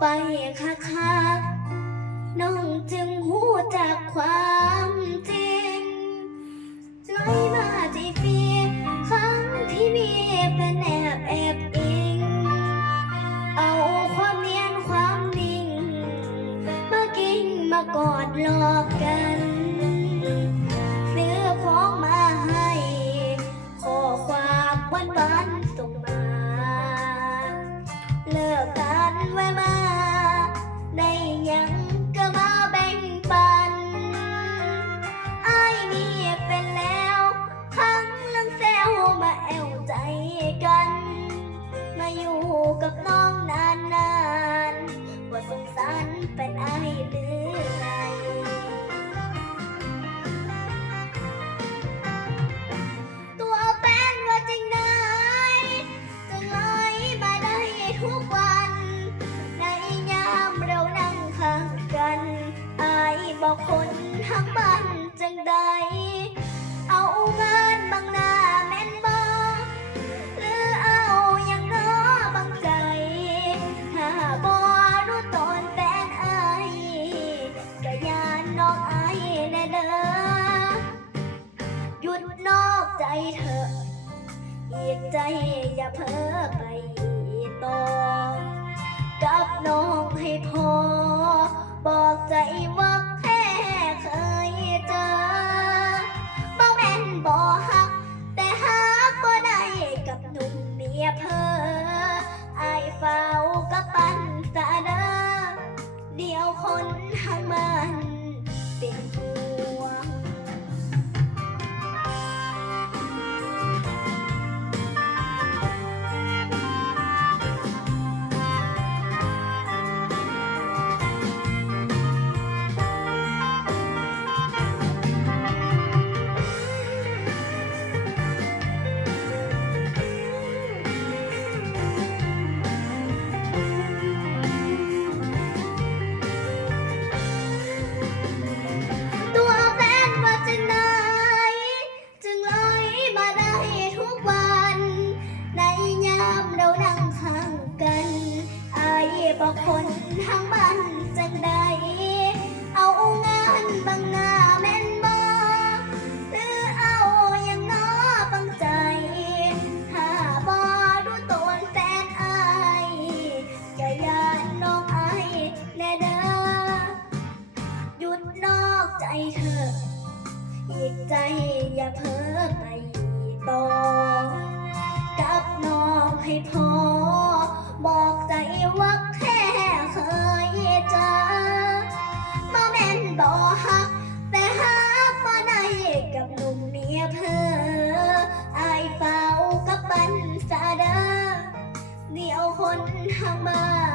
ไปค่ะค่ะน้องจึงหูจากความจริงน้อยมาจีฟีครั้งที่มีเป็นแอบแอบอิง เอาความเนียนความนิ่ง มากิ้งมากอดหลอกกัน ทั้งบ้านจังใด เอางานบางหน้าแม่นบอกหรือเอาอย่างน้อบางใจถ้าบ่รู้ตอนแฟนไอายก็ยานน้องอายแน่เด้อหยุดนอกใจเธออีกใจอย่าเพ้อไปต่อกับน้องให้พอ บอกใจว่า คนทางมันเป็นผู้ ใจเธอ อีกใจอย่าเพ้อไปต่อ กับน้องให้พอ บอกใจว่าแค่เคยเจอบ่แม่นบ่ฮัก แต่ฮักบ่ได้กับหนุ่มเมียเพออายเฝ้ากับบันสาเดอเดียวคนทางบ้าน